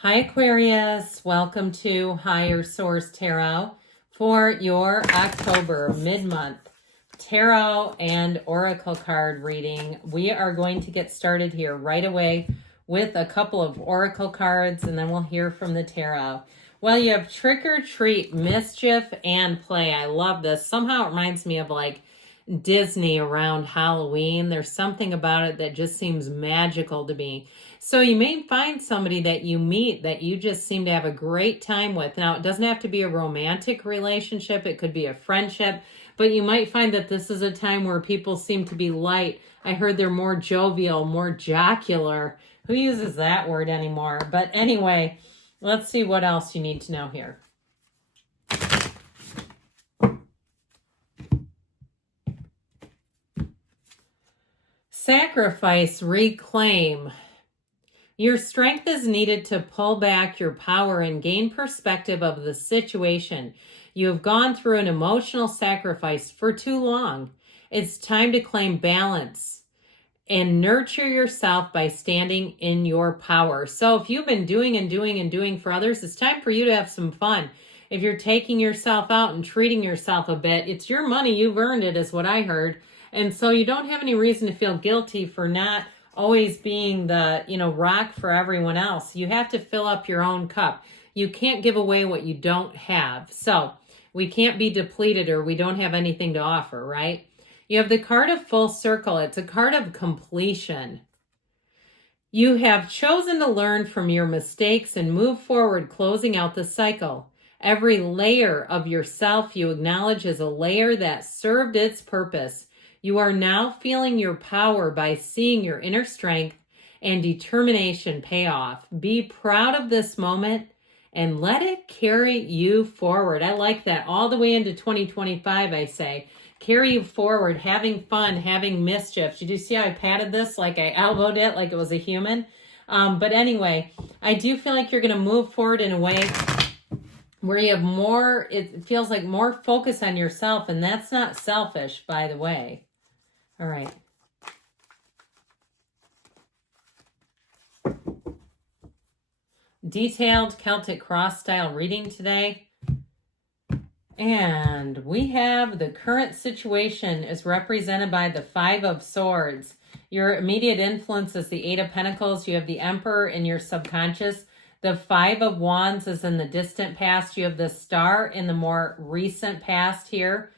Hi, Aquarius. Welcome to Higher Source Tarot for your October mid-month tarot and oracle card reading. We are going to get started here right away with a couple of oracle cards, and then we'll hear from the tarot. Well, you have trick or treat, mischief, and play. I love this. Somehow it reminds me of like Disney around Halloween. There's something about it that just seems magical to me. So you may find somebody that you meet that you just seem to have a great time with. Now, it doesn't have to be a romantic relationship. It could be a friendship, but you might find that this is a time where people seem to be light. I heard they're more jovial, more jocular. Who uses that word anymore? But anyway, let's see what else you need to know here. Sacrifice, reclaim. Your strength is needed to pull back your power and gain perspective of the situation. You have gone through an emotional sacrifice for too long. It's time to claim balance and nurture yourself by standing in your power. So if you've been doing for others, it's time for you to have some fun. If you're taking yourself out and treating yourself a bit, it's your money. You've earned it, is what I heard. And so you don't have any reason to feel guilty for not always being the, rock for everyone else. You have to fill up your own cup. You can't give away what you don't have. So we can't be depleted or we don't have anything to offer, right? You have the card of full circle. It's a card of completion. You have chosen to learn from your mistakes and move forward, closing out the cycle. Every layer of yourself you acknowledge is a layer that served its purpose. You are now feeling your power by seeing your inner strength and determination pay off. Be proud of this moment and let it carry you forward. I like that. All the way into 2025, I say. Carry you forward, having fun, having mischief. Did you see how I patted this like I elbowed it like it was a human? But anyway, I do feel like you're going to move forward in a way where you have more, it feels like more focus on yourself, and that's not selfish, by the way. All right. Detailed Celtic cross style reading today. And we have the current situation is represented by the Five of Swords. Your immediate influence is the Eight of Pentacles. You have the Emperor in your subconscious. The Five of Wands is in the distant past. You have the Star in the more recent past here.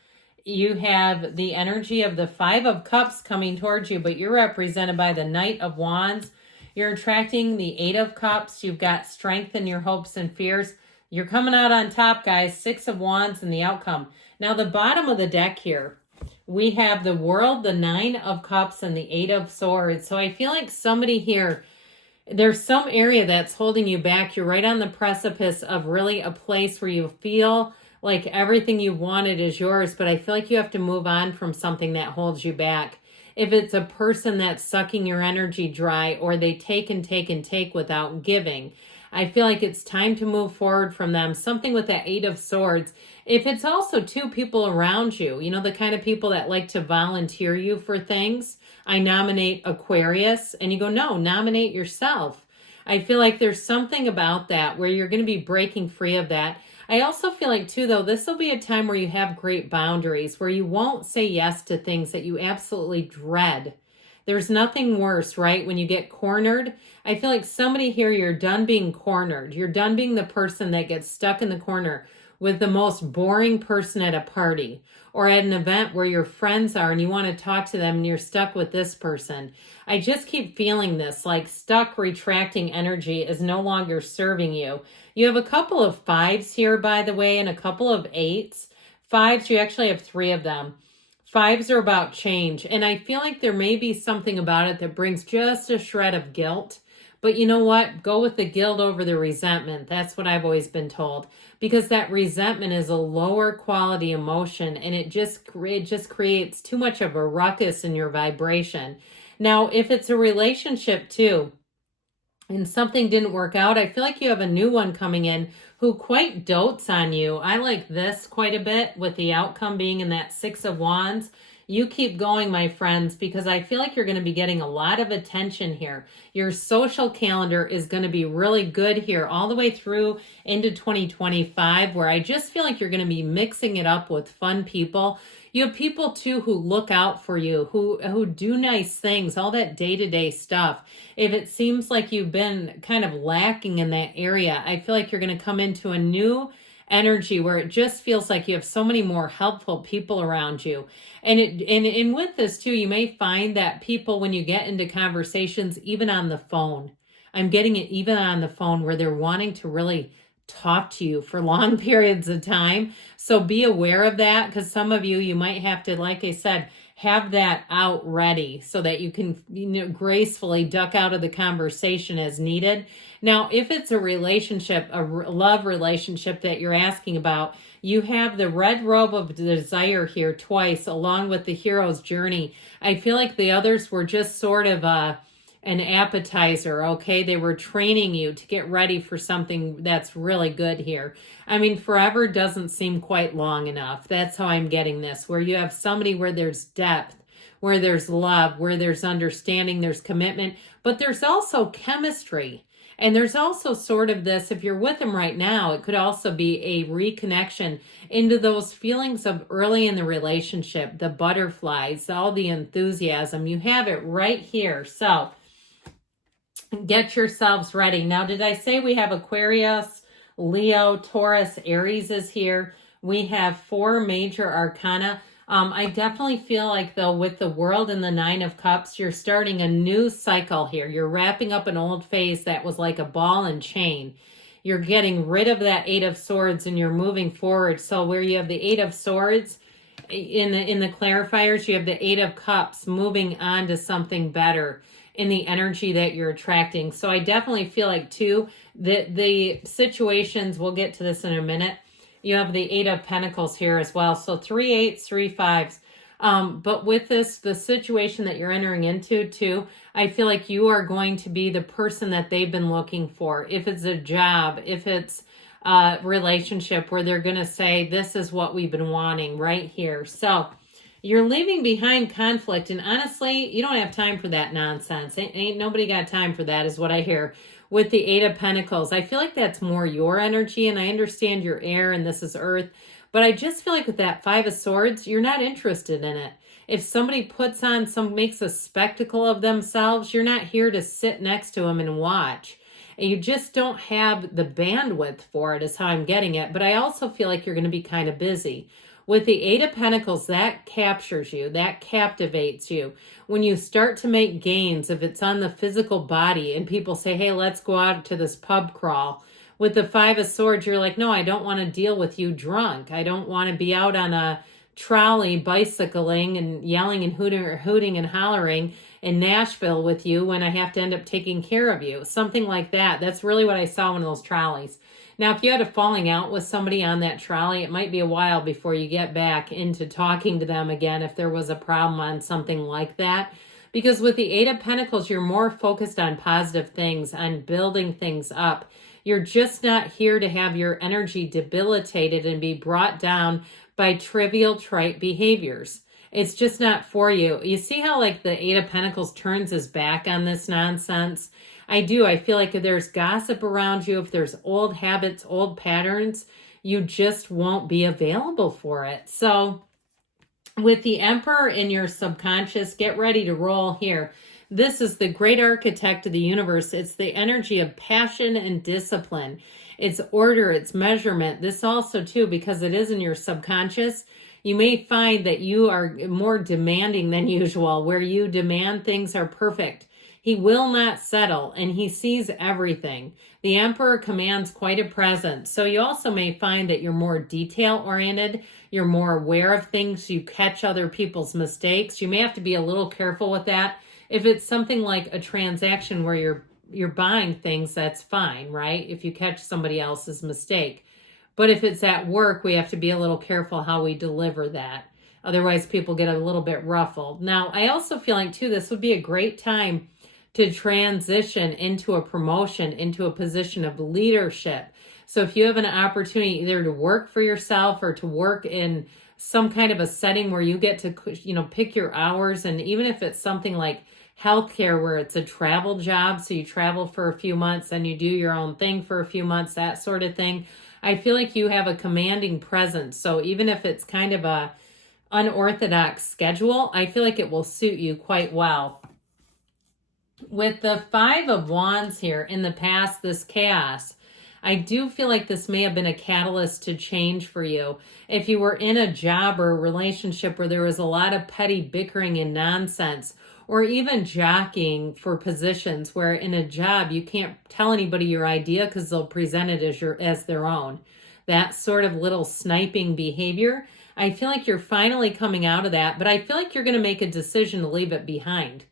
You have the energy of the Five of Cups coming towards you, but you're represented by the Knight of Wands. You're attracting the Eight of Cups. You've got strength in your hopes and fears. You're coming out on top, guys. Six of Wands and the outcome. Now, the bottom of the deck here, we have the World, the Nine of Cups, and the Eight of Swords. So I feel like somebody here, there's some area that's holding you back. You're right on the precipice of really a place where you feel like everything you wanted is yours, but I feel like you have to move on from something that holds you back. If it's a person that's sucking your energy dry, or they take and take and take without giving, I feel like it's time to move forward from them. Something with that Eight of Swords. If it's also two people around you, the kind of people that like to volunteer you for things, I nominate Aquarius, and you go, no, nominate yourself. I feel like there's something about that where you're going to be breaking free of that. I also feel like, too, though, this will be a time where you have great boundaries, where you won't say yes to things that you absolutely dread. There's nothing worse, right? When you get cornered, I feel like somebody here, you're done being cornered. You're done being the person that gets stuck in the corner with the most boring person at a party or at an event where your friends are and you want to talk to them and you're stuck with this person. I just keep feeling this, like stuck, retracting energy is no longer serving you. You have a couple of fives here, by the way, and a couple of eights. Fives, you actually have three of them. Fives are about change, and I feel like there may be something about it that brings just a shred of guilt. But you know what? Go with the guilt over the resentment. That's what I've always been told. Because that resentment is a lower quality emotion, and it just creates too much of a ruckus in your vibration. Now, if it's a relationship too, and something didn't work out, I feel like you have a new one coming in who quite dotes on you. I like this quite a bit with the outcome being in that Six of Wands. You keep going, my friends, because I feel like you're going to be getting a lot of attention here. Your social calendar is going to be really good here all the way through into 2025, where I just feel like you're going to be mixing it up with fun people. You have people too who look out for you, who do nice things, all that day-to-day stuff. If it seems like you've been kind of lacking in that area, I feel like you're going to come into a new energy where it just feels like you have so many more helpful people around you. And with this too, you may find that people, when you get into conversations, even on the phone, I'm getting it even on the phone, where they're wanting to really talk to you for long periods of time. So be aware of that, because some of you might have to, like I said, have that out ready so that you can, gracefully duck out of the conversation as needed. Now, if it's a relationship, a love relationship that you're asking about, you have the red robe of desire here twice, along with the hero's journey. I feel like the others were just sort of an appetizer, okay? They were training you to get ready for something that's really good here. I mean, forever doesn't seem quite long enough. That's how I'm getting this, where you have somebody where there's depth, where there's love, where there's understanding, there's commitment, but there's also chemistry. And there's also sort of this, if you're with them right now, it could also be a reconnection into those feelings of early in the relationship, the butterflies, all the enthusiasm. You have it right here. So get yourselves ready. Now, did I say we have Aquarius, Leo, Taurus, Aries is here? We have 4 major arcana. I definitely feel like, though, with the World and the 9 of Cups, you're starting a new cycle here. You're wrapping up an old phase that was like a ball and chain. You're getting rid of that 8 of Swords and you're moving forward. So where you have the 8 of Swords in the clarifiers, you have the 8 of Cups moving on to something better in the energy that you're attracting. So I definitely feel like, too, that the situations, we'll get to this in a minute, you have the 8 of Pentacles here as well. So 3 8s, 3 5s. But with this, the situation that you're entering into too, I feel like you are going to be the person that they've been looking for. If it's a job, if it's a relationship where they're going to say, this is what we've been wanting right here. So you're leaving behind conflict. And honestly, you don't have time for that nonsense. Ain't nobody got time for that, is what I hear. With the 8 of Pentacles, I feel like that's more your energy, and I understand you're air and this is earth, but I just feel like with that 5 of Swords, you're not interested in it. If somebody puts on makes a spectacle of themselves, you're not here to sit next to them and watch. And you just don't have the bandwidth for it, is how I'm getting it. But I also feel like you're going to be kind of busy. With the 8 of Pentacles, that captures you, that captivates you. When you start to make gains, if it's on the physical body and people say, hey, let's go out to this pub crawl. With the 5 of Swords, you're like, no, I don't want to deal with you drunk. I don't want to be out on a trolley bicycling and yelling and hooting and hollering in Nashville with you when I have to end up taking care of you. Something like that. That's really what I saw in those trolleys. Now, if you had a falling out with somebody on that trolley, it might be a while before you get back into talking to them again if there was a problem on something like that. Because with the 8 of Pentacles, you're more focused on positive things, on building things up. You're just not here to have your energy debilitated and be brought down by trivial, trite behaviors. It's just not for you. You see how like the 8 of Pentacles turns his back on this nonsense? I do. I feel like if there's gossip around you, if there's old habits, old patterns, you just won't be available for it. So with the Emperor in your subconscious, get ready to roll here. This is the great architect of the universe. It's the energy of passion and discipline. It's order, it's measurement. This also too, because it is in your subconscious, you may find that you are more demanding than usual, where you demand things are perfect. He will not settle, and he sees everything. The Emperor commands quite a presence. So you also may find that you're more detail-oriented. You're more aware of things. You catch other people's mistakes. You may have to be a little careful with that. If it's something like a transaction where you're buying things, that's fine, right? If you catch somebody else's mistake. But if it's at work, we have to be a little careful how we deliver that. Otherwise, people get a little bit ruffled. Now, I also feel like, too, this would be a great time to transition into a promotion, into a position of leadership. So if you have an opportunity either to work for yourself or to work in some kind of a setting where you get to, pick your hours. And even if it's something like healthcare where it's a travel job, so you travel for a few months and you do your own thing for a few months, that sort of thing. I feel like you have a commanding presence. So even if it's kind of a unorthodox schedule, I feel like it will suit you quite well. With the Five of Wands here, in the past, this chaos, I do feel like this may have been a catalyst to change for you. If you were in a job or a relationship where there was a lot of petty bickering and nonsense, or even jockeying for positions where in a job you can't tell anybody your idea because they'll present it as their own. That sort of little sniping behavior, I feel like you're finally coming out of that, but I feel like you're going to make a decision to leave it behind.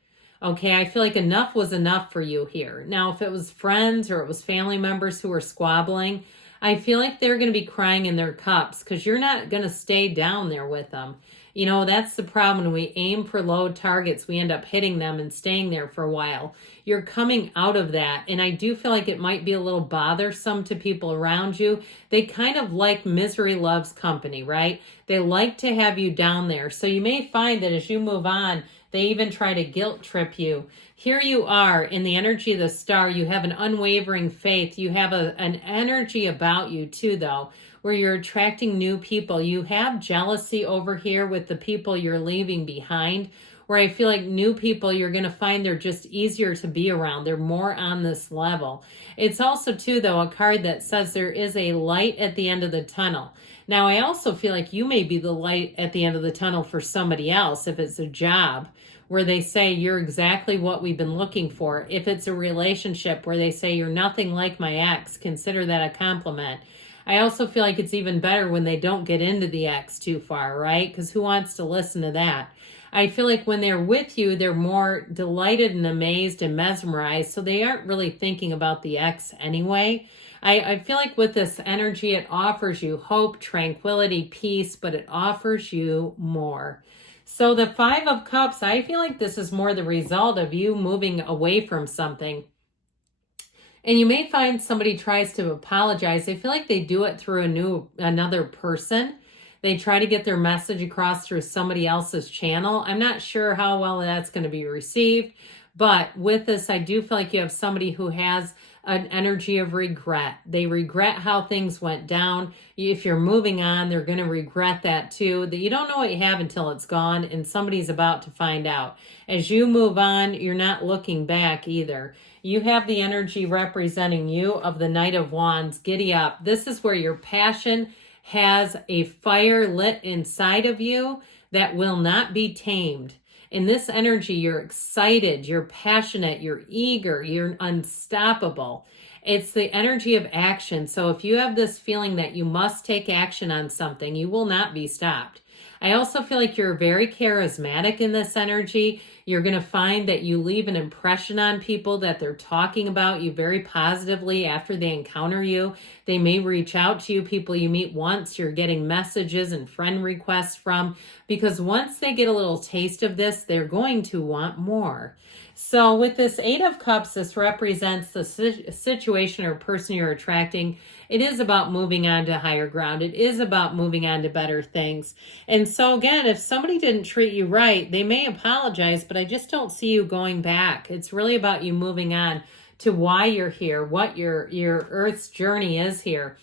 Okay, I feel like enough was enough for you here. Now, if it was friends or it was family members who were squabbling, I feel like they're going to be crying in their cups because you're not going to stay down there with them. That's the problem. When we aim for low targets, we end up hitting them and staying there for a while. You're coming out of that. And I do feel like it might be a little bothersome to people around you. They kind of like misery loves company, right? They like to have you down there. So you may find that as you move on, they even try to guilt trip you. Here you are in the energy of the star. You have an unwavering faith. You have an energy about you too, though, where you're attracting new people. You have jealousy over here with the people you're leaving behind, where I feel like new people, you're going to find they're just easier to be around. They're more on this level. It's also too, though, a card that says there is a light at the end of the tunnel. Now, I also feel like you may be the light at the end of the tunnel for somebody else if it's a job where they say you're exactly what we've been looking for. If it's a relationship where they say you're nothing like my ex, consider that a compliment. I also feel like it's even better when they don't get into the ex too far, right? Because who wants to listen to that? I feel like when they're with you, they're more delighted and amazed and mesmerized, so they aren't really thinking about the ex anyway. I feel like with this energy, it offers you hope, tranquility, peace, but it offers you more. So the Five of Cups, I feel like this is more the result of you moving away from something. And you may find somebody tries to apologize. They feel like they do it through another person. They try to get their message across through somebody else's channel. I'm not sure how well that's going to be received. But with this, I do feel like you have somebody who has an energy of regret. They regret how things went down. If you're moving on, they're going to regret that too. That you don't know what you have until it's gone, and somebody's about to find out. As you move on, you're not looking back either. You have the energy representing you of the Knight of Wands. Giddy up. This is where your passion has a fire lit inside of you that will not be tamed. In this energy, you're excited, you're passionate, you're eager, you're unstoppable. It's the energy of action. So if you have this feeling that you must take action on something, you will not be stopped. I also feel like you're very charismatic in this energy. You're going to find that you leave an impression on people, that they're talking about you very positively after they encounter you. They may reach out to you, people you meet once, you're getting messages and friend requests from, because once they get a little taste of this, they're going to want more. So with this Eight of Cups, this represents the situation or person you're attracting. It is about moving on to higher ground. It is about moving on to better things. And so again, if somebody didn't treat you right, they may apologize, but I just don't see you going back. It's really about you moving on to why you're here, what your Earth's journey is here.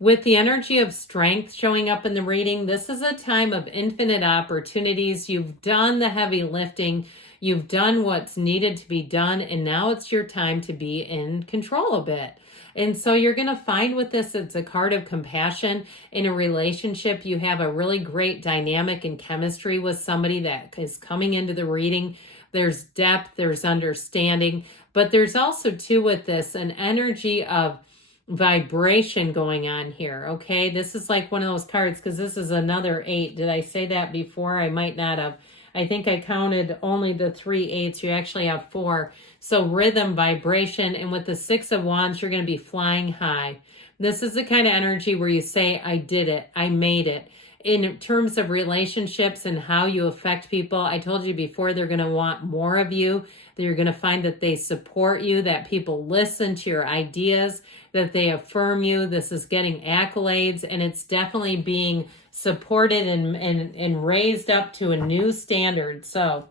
With the energy of strength showing up in the reading, this is a time of infinite opportunities. You've done the heavy lifting. You've done what's needed to be done, and now it's your time to be in control a bit. And so you're going to find with this, it's a card of compassion. In a relationship, you have a really great dynamic and chemistry with somebody that is coming into the reading. There's depth, there's understanding, but there's also too with this an energy of vibration going on here. Okay, this is like one of those cards, because this is another 8. Did I say that before? I might not have. I think I counted only the 3 8s. You actually have 4. So rhythm, vibration, and with the 6 of Wands, you're going to be flying high. This is the kind of energy where you say, I did it, I made it. in terms of relationships and how you affect people, I told you before, they're going to want more of you. That you're going to find that they support you, that people listen to your ideas, that they affirm you. This is getting accolades, and it's definitely being supported and raised up to a new standard. So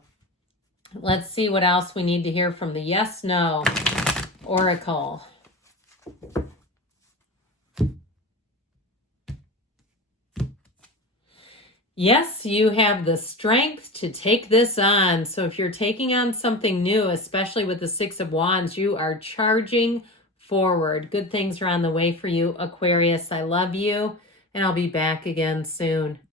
let's see what else we need to hear from the yes, no oracle. Yes, you have the strength to take this on. So if you're taking on something new, especially with the Six of Wands, you are charging forward. Good things are on the way for you, Aquarius. I love you, and I'll be back again soon.